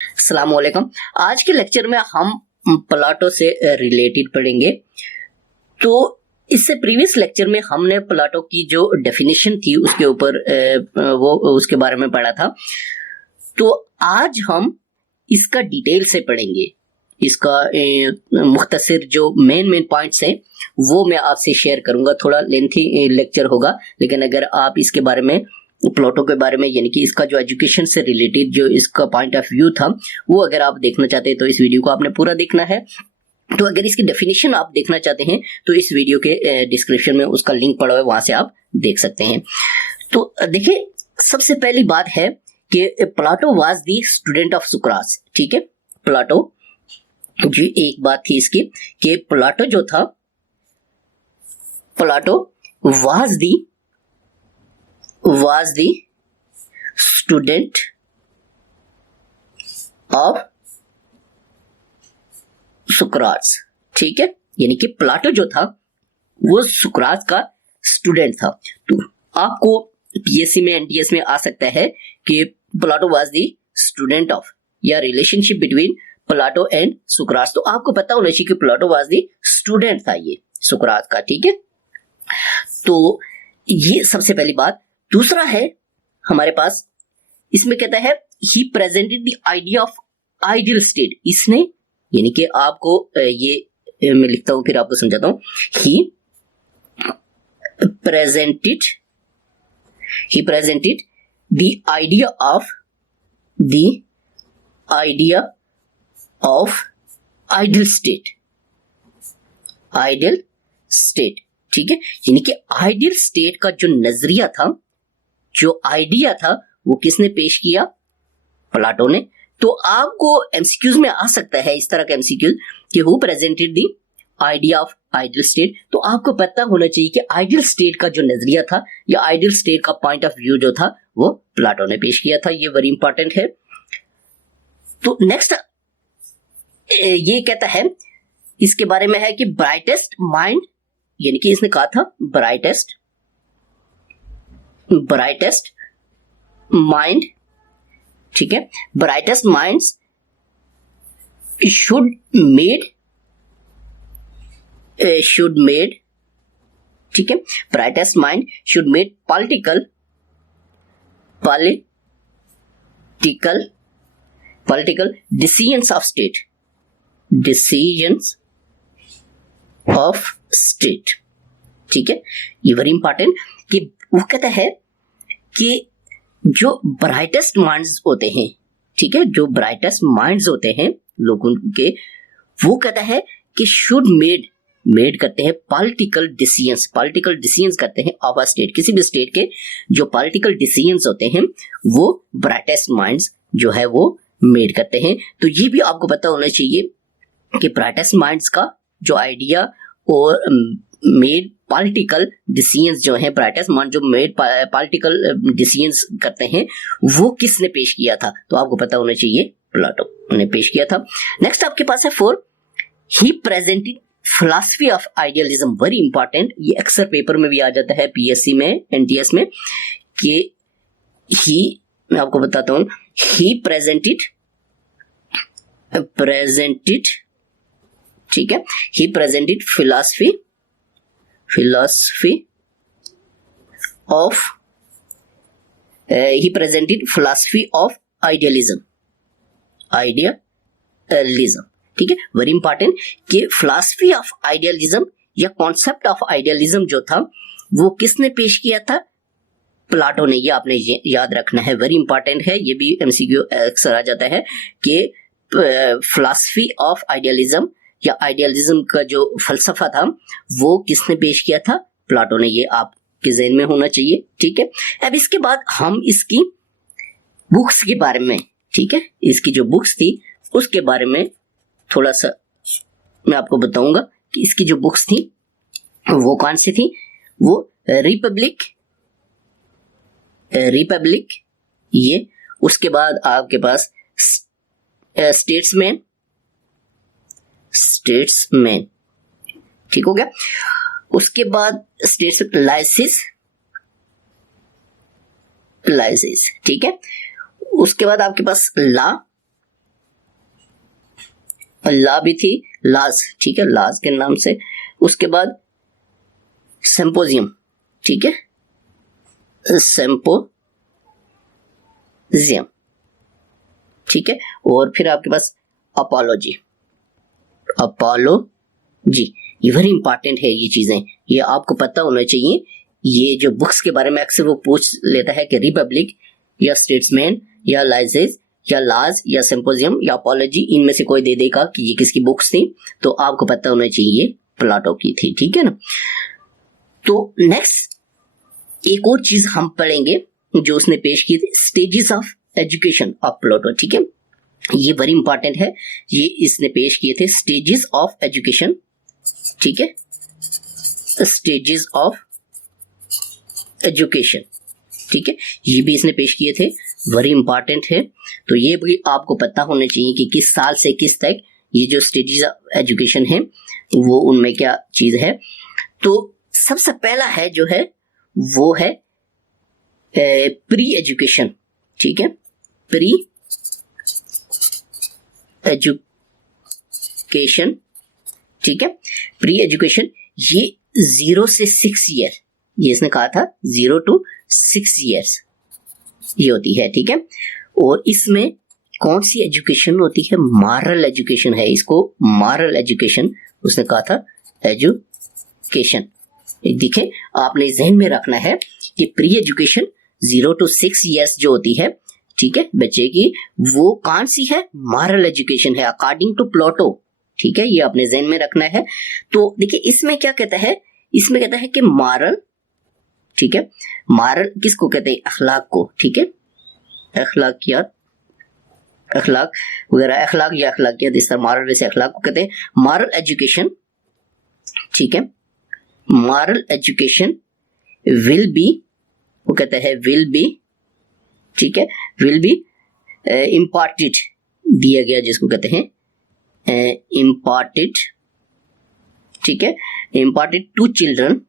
अस्सलाम वालेकुम। आज के लेक्चर में हम प्लाटो से रिलेटेड पढ़ेंगे। तो इससे प्रीवियस लेक्चर में हमने प्लाटो की जो डेफिनेशन थी उसके ऊपर वो उसके बारे में पढ़ा था। तो आज हम इसका डिटेल से पढ़ेंगे। इसका मुख्तसर जो मेन पॉइंट्स हैं वो मैं आपसे शेयर करूंगा। थोड़ा लेंथी लेक्चर होगा, लेकिन अगर आप इसके बारे में प्लाटो के बारे में यानी कि इसका जो एजुकेशन से रिलेटेड जो इसका पॉइंट ऑफ व्यू था वो अगर आप देखना चाहते हैं तो इस वीडियो को आपने पूरा देखना है। तो अगर इसकी डेफिनेशन आप देखना चाहते हैं तो इस वीडियो के डिस्क्रिप्शन में उसका लिंक पड़ा हुआ है, वहां से आप देख सकते हैं। तो देखिए, सबसे पहली बात है कि Plato was the student of सुकरात। ठीक है, प्लाटो जी एक बात थी इसकी कि प्लाटो जो था, Plato was the student of सुकरात। ठीक है, यानी कि प्लाटो जो था वो सुकरात का स्टूडेंट था। तो आपको पीएससी में एनटीएस में आ सकता है कि Plato was the student of, या रिलेशनशिप बिटवीन प्लाटो एंड सुकरात। तो आपको पता होना चाहिए कि प्लाटो वाज द स्टूडेंट था ये सुकरात का। ठीक है, तो ये सबसे पहली बात। दूसरा है हमारे पास, इसमें कहता है he presented the idea of ideal state. इसने यानी कि आपको ये मैं लिखता हूं फिर आपको समझाता हूं। He presented the idea of ideal state. ठीक है, यानी कि आइडियल स्टेट का जो नजरिया था, जो आइडिया था, वो किसने पेश किया? प्लाटो ने। तो आपको एमसीक्यूज में आ सकता है इस तरह का एमसीक्यूज कि who presented the idea of ideal state. तो आपको पता होना चाहिए कि आइडियल स्टेट का जो नजरिया था या आइडियल स्टेट का पॉइंट ऑफ व्यू जो था वो प्लाटो ने पेश किया था। ये वेरी इंपॉर्टेंट है। तो नेक्स्ट ये कहता है, इसके बारे में है कि ब्राइटेस्ट माइंड, यानी कि इसने कहा था ब्राइटेस्ट माइंड। ठीक है, ब्राइटेस्ट माइंड्स शुड मेड, ठीक है, brightest mind should made political decisions of state. ठीक है, ये वेरी इंपॉर्टेंट कि वो कहता है कि जो ब्राइटेस्ट माइंड्स होते हैं, ठीक है, जो ब्राइटेस्ट माइंड्स होते हैं लोगों के, वो कहता है कि शुड मेड करते हैं पॉलिटिकल डिसीजंस करते हैं ऑफ अ स्टेट। किसी भी स्टेट के जो पॉलिटिकल डिसीजंस होते हैं वो ब्राइटेस्ट माइंड्स जो है वो मेड करते हैं। तो ये भी आपको पता होना चाहिए कि ब्राइटेस्ट माइंड्स का जो आइडिया और मेड पॉलिटिकल डिसीजंस जो है, ब्राइटेस्ट माइंड जो मेड पॉलिटिकल डिसीजंस करते हैं, वो किसने पेश किया था? तो आपको पता होना चाहिए प्लाटो ने पेश किया था। नेक्स्ट आपके पास है 4, he presented philosophy of idealism. Very important, ये अक्सर पेपर में भी आ जाता है, पीएससी में, एनटीएस में, कि ही, मैं आपको बताता हूं, ही प्रेजेंटेड, ठीक है, he presented philosophy of idealism. ठीक है, वेरी इंपॉर्टेंट कि फिलॉसफी ऑफ आइडियलिज्म या कॉन्सेप्ट ऑफ आइडियलिज्म जो था वो किसने पेश किया था? प्लाटो ने। ये आपने याद रखना है, वेरी इंपॉर्टेंट है। ये भी एमसीक्यू अक्सर आ जाता है कि फिलॉसफी ऑफ आइडियलिज्म या आइडियलिज्म का जो फलसफा था वो किसने पेश किया था? प्लाटो ने। ये आपके ज़हन में होना चाहिए। ठीक है, अब इसके बाद हम इसकी बुक्स के बारे में, ठीक है, इसकी जो बुक्स थी उसके बारे में थोड़ा सा मैं आपको बताऊंगा कि इसकी जो बुक्स थी वो कौन सी थी। वो रिपब्लिक, ये, उसके बाद आपके पास स्टेट्समैन, ठीक हो गया। उसके बाद स्टेट्स लाइसिस, ठीक है। उसके बाद आपके पास लॉ, ला भी थी, लाज, ठीक है, लाज के नाम से। उसके बाद सिंपोजियम, ठीक है, सिंपोजियम, ठीक है। और फिर आपके पास अपोलॉजी, अपोलॉजी, ये वेरी इंपॉर्टेंट है, ये चीजें ये आपको पता होना चाहिए। ये जो बुक्स के बारे में अक्सर वो पूछ लेता है कि रिपब्लिक या स्टेट्समैन या लाइजेस या लाज या सिंपोजियम या अपोलॉजी, इनमें से कोई दे देगा कि ये किसकी बुक्स थी, तो आपको पता होना चाहिए प्लाटो की थी, ठीक है ना। तो नेक्स्ट एक और चीज हम पढ़ेंगे जो उसने पेश की थी, stages of education of Plato, ठीक है, ये वेरी इंपॉर्टेंट है। ये इसने पेश किए थे स्टेजेस ऑफ एजुकेशन, ठीक है, स्टेजेस ऑफ एजुकेशन, ठीक है, ये भी इसने पेश किए थे, वेरी इंपॉर्टेंट है। तो ये भी आपको पता होना चाहिए कि किस साल से किस तक ये जो स्टेजेस ऑफ एजुकेशन है वो उनमें क्या चीज है। तो सबसे पहला है जो है वो है प्री एजुकेशन, ठीक है, प्री एजुकेशन, ठीक है, प्री एजुकेशन, ये 0 से 6 ईयर, ये इसने कहा था 0 to 6 ईयर्स ये होती है, ठीक है। और इसमें कौन सी एजुकेशन होती है, मॉरल एजुकेशन है, इसको मॉरल एजुकेशन उसने कहा था एजुकेशन। देखिए आपने जहन में रखना है कि प्री एजुकेशन 0 to 6 ईयर्स जो होती है, ठीक है, बच्चे की, वो कौन सी है, मॉरल एजुकेशन है अकॉर्डिंग टू प्लाटो, ठीक है, ये आपने जहन में रखना है। तो देखिए इसमें क्या कहता है, इसमें कहता है कि मॉरल, ठीक है, मॉरल किसको कहते हैं, अखलाक को, ठीक है, अखलाकियात, अखलाक वगैरह, अखलाक या अखलाकियात, इस तरह मॉरल वैसे अखलाक को कहते हैं। मॉरल एजुकेशन, ठीक है, मॉरल एजुकेशन विल बी, वो कहता है विल बी, ठीक है, विल बी इम्पार्टेड, दिया गया जिसको कहते हैं इम्पार्टेड, ठीक है, imparted to children,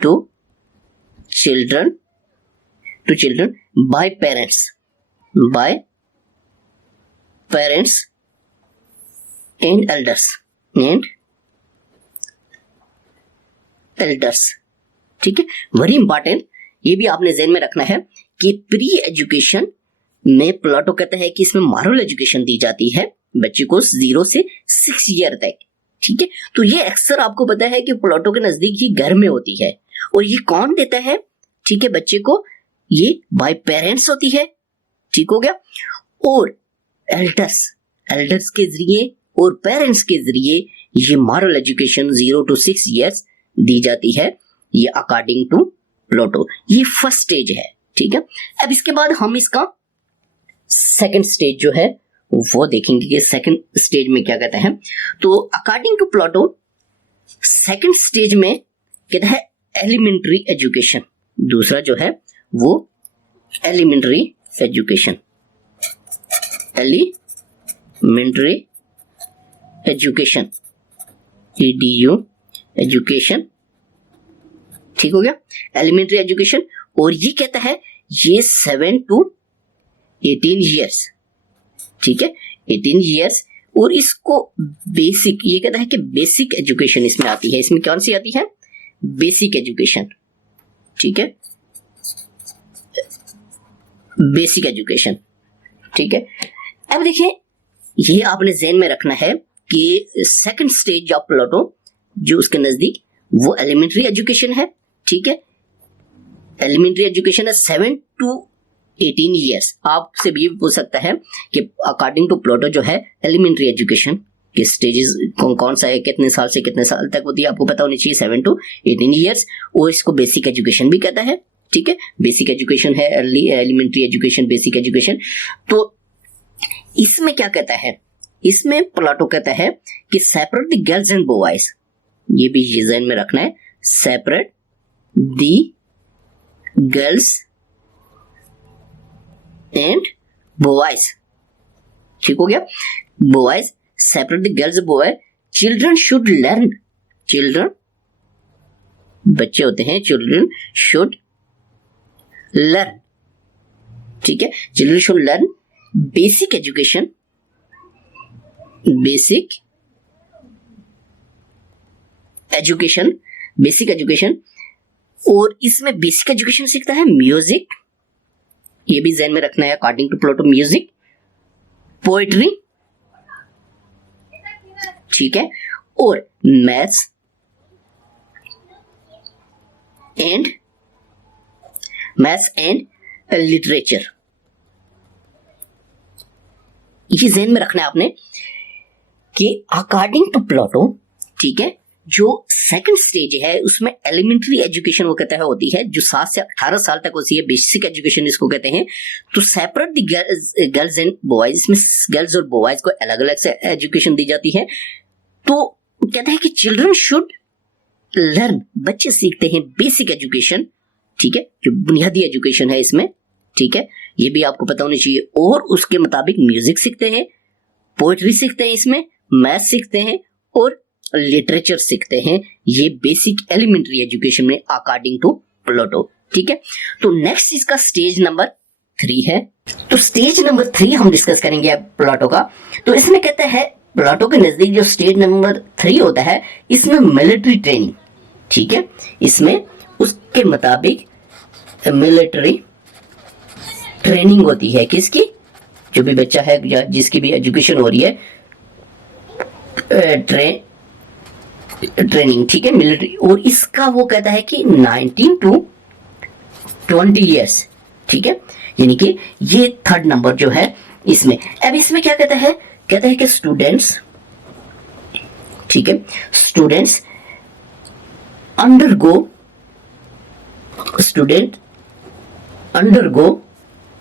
to children, to children by parents, by parents and elders, and elders, ठीक है, वेरी इंपॉर्टेंट। ये भी आपने ध्यान में रखना है कि प्री एजुकेशन में प्लाटो कहता है कि इसमें मॉरल एजुकेशन दी जाती है बच्चे को 0 से 6 ईयर तक, ठीक है। तो ये अक्सर आपको पता है कि प्लाटो के नजदीक ये घर में होती है, और ये कौन देता है, ठीक है, बच्चे को, ये बाय पेरेंट्स होती है, ठीक हो गया, और एल्डर्स, एल्डर्स के जरिए और पेरेंट्स के जरिए ये मॉरल एजुकेशन 0 to 6 ईयर्स दी जाती है, ये अकॉर्डिंग टू प्लाटो। ये फर्स्ट स्टेज है, ठीक है। अब इसके बाद हम इसका सेकंड स्टेज जो है वो देखेंगे कि सेकंड स्टेज में क्या कहते हैं। तो according to Plato second stage में कहता है एलिमेंट्री एजुकेशन, दूसरा जो है वो elementary education, elementary education, EDU education, ठीक हो गया, एलिमेंट्री एजुकेशन। और ये कहता है ये 7 to 18 ईयर्स, ठीक है, 18 ईयर्स। और इसको बेसिक, ये कहता है कि बेसिक एजुकेशन इसमें आती है, इसमें कौन सी आती है, बेसिक एजुकेशन, ठीक है, बेसिक एजुकेशन, ठीक है। अब देखिए ये आपने ज़हन में रखना है कि सेकंड स्टेज ऑफ प्लाटो जो उसके नजदीक वो एलिमेंट्री एजुकेशन है, ठीक है, एलिमेंट्री एजुकेशन है 7 to 18 ईयर्स। आपसे भी पूछ सकता है कि अकॉर्डिंग टू प्लाटो जो है एलिमेंट्री एजुकेशन के स्टेजेस कौन सा है, कितने साल से कितने साल तक होती है, आपको पता होनी चाहिए, 7 to 18 ईयर्स। और इसको बेसिक एजुकेशन भी कहता है, ठीक है, बेसिक एजुकेशन है, एलिमेंट्री एजुकेशन, बेसिक एजुकेशन। तो इसमें क्या कहता है, इसमें प्लाटो कहता है कि separate the girls and boys, ये भी ध्यान में रखना है, separate the girls and boys, ठीक हो गया, boys, separate the girls boy, children should learn, children बच्चे होते हैं, चिल्ड्रन शुड लर्न, ठीक है, children should learn basic education, basic education, basic education. और इसमें बेसिक एजुकेशन सीखता है म्यूजिक, ये भी ध्यान में रखना है according to Plato, music, poetry, ठीक है, और मैथ्स एंड लिटरेचर। ये ध्यान में रखना है आपने कि अकॉर्डिंग टू प्लेटो, ठीक है, जो सेकंड स्टेज है उसमें एलिमेंट्री एजुकेशन वो कहता है होती है, जो 7 से 18 साल तक होती है, बेसिक एजुकेशन इसको कहते हैं। तो separate the girls and boys, इसमें गर्ल्स और बॉयज को अलग अलग से एजुकेशन दी जाती है। तो कहता है कि चिल्ड्रन शुड लर्न, बच्चे सीखते हैं बेसिक एजुकेशन, ठीक है, जो बुनियादी एजुकेशन है इसमें, ठीक है, ये भी आपको पता होनी चाहिए। और उसके मुताबिक म्यूजिक सीखते हैं, पोएट्री सीखते हैं, इसमें मैथ सीखते हैं और लिटरेचर सीखते हैं, ये बेसिक एलिमेंट्री एजुकेशन में अकॉर्डिंग टू प्लेटो, ठीक है। तो नेक्स्ट इसका स्टेज नंबर 3 है। तो स्टेज नंबर 3 हम डिस्कस करेंगे अब प्लेटो का। तो इसमें कहता है प्लेटो के नजदीक जो स्टेज नंबर 3 होता है, इसमें मिलिट्री ट्रेनिंग, ठीक है, इसमें उसके मुताबिक मिलिट्री ट्रेनिंग होती है। किसकी? जो भी बच्चा है या जिसकी भी एजुकेशन हो रही है, ट्रेनिंग, ठीक है, मिलिट्री। और इसका वो कहता है कि 19 to 20 ईयर्स, ठीक है, यानी कि ये थर्ड नंबर जो है इसमें। अब इसमें क्या कहता है? कहता है कि स्टूडेंट्स, ठीक है, स्टूडेंट अंडरगो,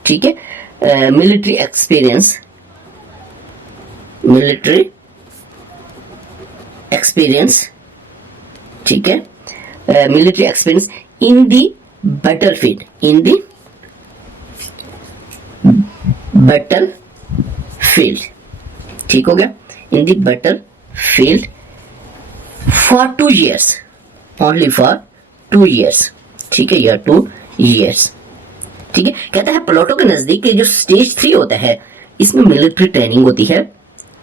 ठीक है, मिलिट्री एक्सपीरियंस ठीक है, military experience in the battlefield, ठीक हो गया, in the battlefield for 2 years, only for 2 years, ठीक है, या 2 years, ठीक है। कहता है प्लेटो के नजदीक जो स्टेज 3 होता है, इसमें मिलिट्री ट्रेनिंग होती है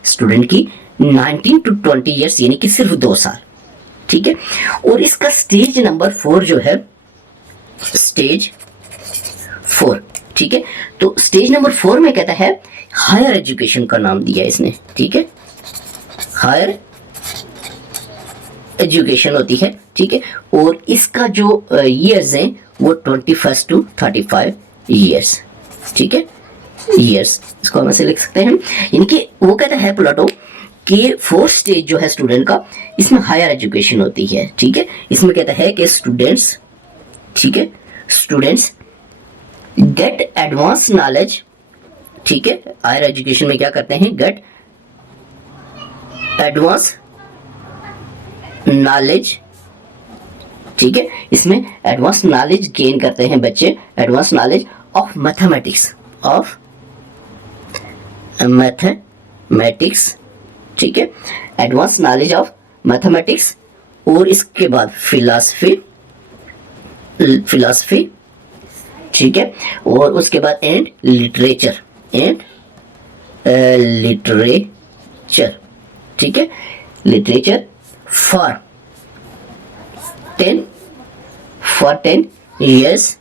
स्टूडेंट की 19 to 20 ईयर्स, यानी कि सिर्फ 2 साल, ठीक है। और इसका स्टेज नंबर 4 जो है, स्टेज 4, ठीक है। तो स्टेज नंबर 4 में कहता है हायर एजुकेशन का नाम दिया इसने, ठीक है, हायर एजुकेशन होती है, ठीक है। और इसका जो ईयर्स हैं वो 21 to 35 ईयर्स, ठीक है, ईयर्स, इसको हम ऐसे लिख सकते हैं। इनके वो कहता है प्लेटो कि 4th स्टेज जो है स्टूडेंट का, इसमें हायर एजुकेशन होती है, ठीक है। इसमें कहता है कि स्टूडेंट्स, ठीक है, स्टूडेंट्स गेट एडवांस नॉलेज, ठीक है, हायर एजुकेशन में क्या करते हैं? गेट एडवांस नॉलेज, ठीक है, इसमें एडवांस नॉलेज गेन करते हैं बच्चे, एडवांस नॉलेज ऑफ मैथमेटिक्स, ठीक है, एडवांस नॉलेज ऑफ मैथमेटिक्स। और इसके बाद फिलॉसफी, ठीक है, और उसके बाद एंड लिटरेचर, ठीक है, लिटरेचर फॉर 10 years,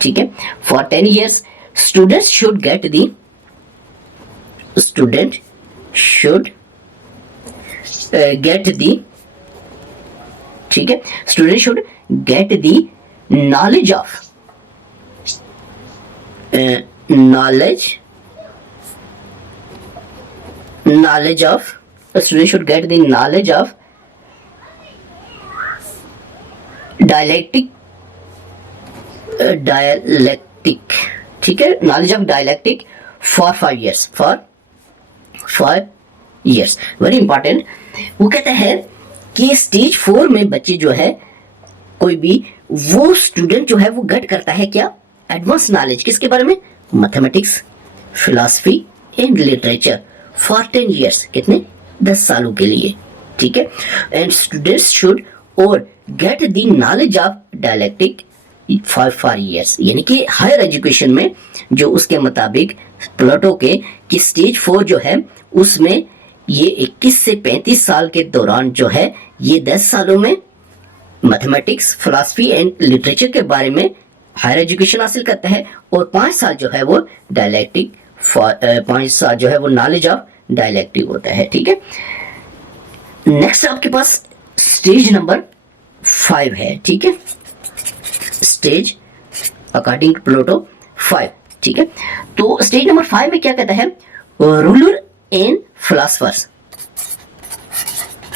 ठीक है, for 10 years students should get the ठीक है, student should get the knowledge of student should get the knowledge of dialectic, ठीक है, knowledge of dialectic for 5 years, very important. वो कहता है कि स्टेज 4 में बच्चे जो है, कोई भी वो स्टूडेंट जो है वो गेट करता है क्या? एडवांस नॉलेज, किसके बारे में? Mathematics, philosophy and literature for 10 years, कितने? 10 सालों के लिए, ठीक है। एंड स्टूडेंट्स शुड और get the knowledge of dialectic for 5 years, यानी कि हायर एजुकेशन में जो उसके मुताबिक प्लेटो के कि स्टेज 4 जो है उसमें ये 21 से 35 साल के दौरान जो है ये 10 सालों में मैथमेटिक्स, फिलॉसफी एंड लिटरेचर के बारे में हायर एजुकेशन हासिल करता है और 5 साल जो है वो डायलैक्टिक 5 साल जो है वो नॉलेज ऑफ डायलैक्टिक होता है। ठीक है, नेक्स्ट आपके पास स्टेज नंबर 5 है। ठीक है, स्टेज अकॉर्डिंग टू प्लेटो 5। ठीक है, तो स्टेज नंबर 5 में क्या कहता है, ruler and philosophers,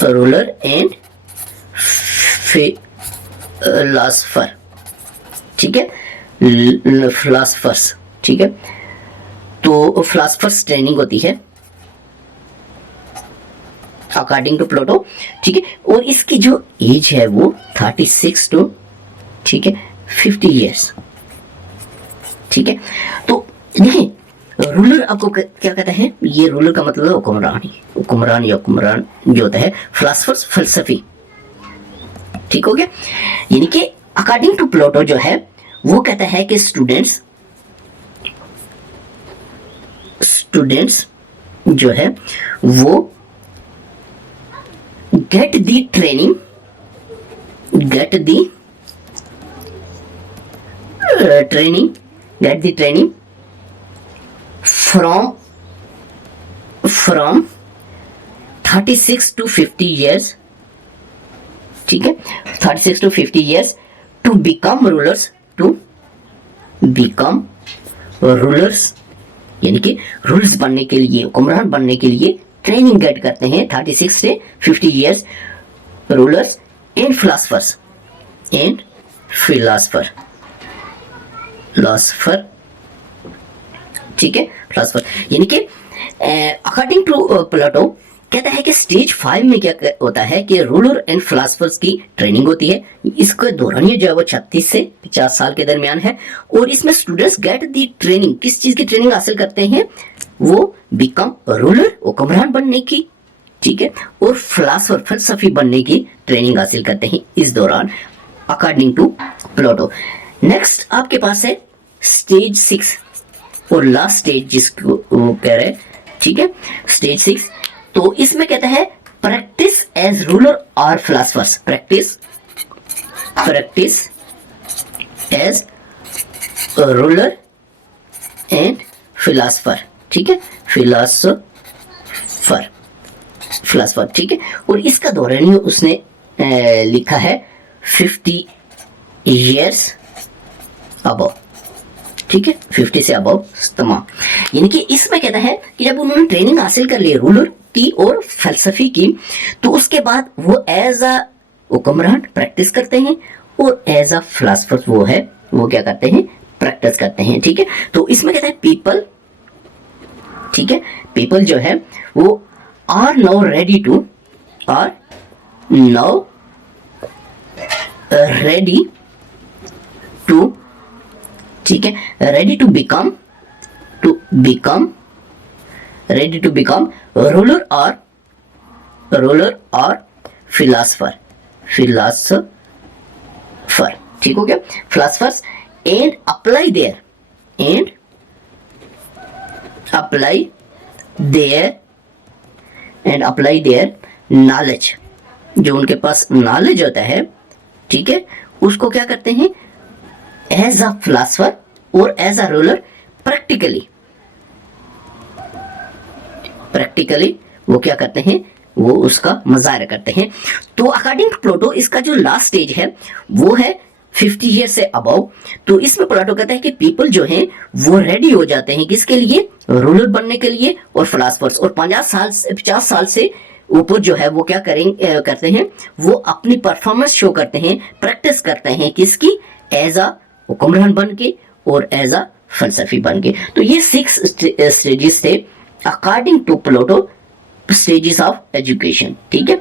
ruler and philosopher. ठीक है, फिलोसफर्स। ठीक है, तो फिलोसफर्स ट्रेनिंग होती है अकॉर्डिंग टू प्लेटो। ठीक है, और इसकी जो एज है वो 36 टू, ठीक है, 50 ईयर्स। ठीक है, तो देखिए रूलर आपको क्या कहता है, ये रूलर का मतलब हुक्मरान, हुक्मरान या हुक्मरान जो होता है, फिलोसफर्स फलसफी। ठीक हो गया, यानी कि अकॉर्डिंग टू प्लेटो जो है वो कहता है कि स्टूडेंट्स जो है वो get the training from 36 to 50 years। ठीक है, 36 to 50 years to become rulers, यानी कि रूल्स बनने के लिए, हुक्मरान बनने के लिए ट्रेनिंग गेट करते हैं 36 से 50 ईयर्स, रूलर्स एंड फिलोसफर्स ठीक है, फिलोसफर, यानी कि अकॉर्डिंग टू प्लेटो कहता है कि स्टेज 5 में क्या होता है कि रूलर एंड फिलोसफर्स की ट्रेनिंग होती है। इसके दौरान ये जो है वो 36 से 50 साल के दरमियान है और इसमें स्टूडेंट्स गेट दी ट्रेनिंग, किस चीज की ट्रेनिंग हासिल करते हैं, वो बिकम रूलर, हुक्मरान बनने की, ठीक है, और फिलोसफर फलसफी बनने की ट्रेनिंग हासिल करते हैं इस दौरान अकॉर्डिंग टू प्लेटो। नेक्स्ट आपके पास है स्टेज 6 और लास्ट स्टेज जिसको कह रहे हैं, ठीक है, स्टेज 6। तो इसमें कहता है प्रैक्टिस एज रूलर और philosophers, practice as ruler and philosopher, ठीक है, फिलोसफर, ठीक है, और इसका दौरान उसने लिखा है 50 ईयर्स अबव, ठीक है, 50 से अबव तमाम। यानी कि इसमें कहता है कि जब उन्होंने ट्रेनिंग हासिल कर ली रूलर की और फलसफी की, तो उसके बाद वो एज अ हुक्मरान प्रैक्टिस करते हैं और एज अ फिलोसफर वो क्या करते हैं, प्रैक्टिस करते हैं। ठीक है, तो इसमें कहता है पीपल, ठीक है, पीपल जो है वो आर नाउ रेडी टू ठीक है, रेडी टू बिकम रूलर और फिलोसफर, ठीक हो गया, philosophers and apply their knowledge, जो उनके पास नॉलेज होता है, ठीक है, उसको क्या करते हैं एज अ फिलोसफर और एज अ रूलर प्रैक्टिकली वो क्या करते हैं, वो उसका मुजाहरा करते हैं। तो अकॉर्डिंग टू प्लेटो इसका जो लास्ट स्टेज है वो है 50 ईयर से अबव। तो इसमें प्लेटो कहता है कि पीपल जो हैं वो रेडी हो जाते हैं किसके लिए, रूलर बनने के लिए और फिलोसफर्स, और 50 साल से ऊपर जो है वो क्या करते हैं, वो अपनी परफॉर्मेंस शो करते हैं, प्रैक्टिस करते हैं किसकी, एज अ हुक्मरान बन के और एज अ फलसफी बन के। तो ये 6 स्टेजेस थे according to Plato, stages of education. ठीक है,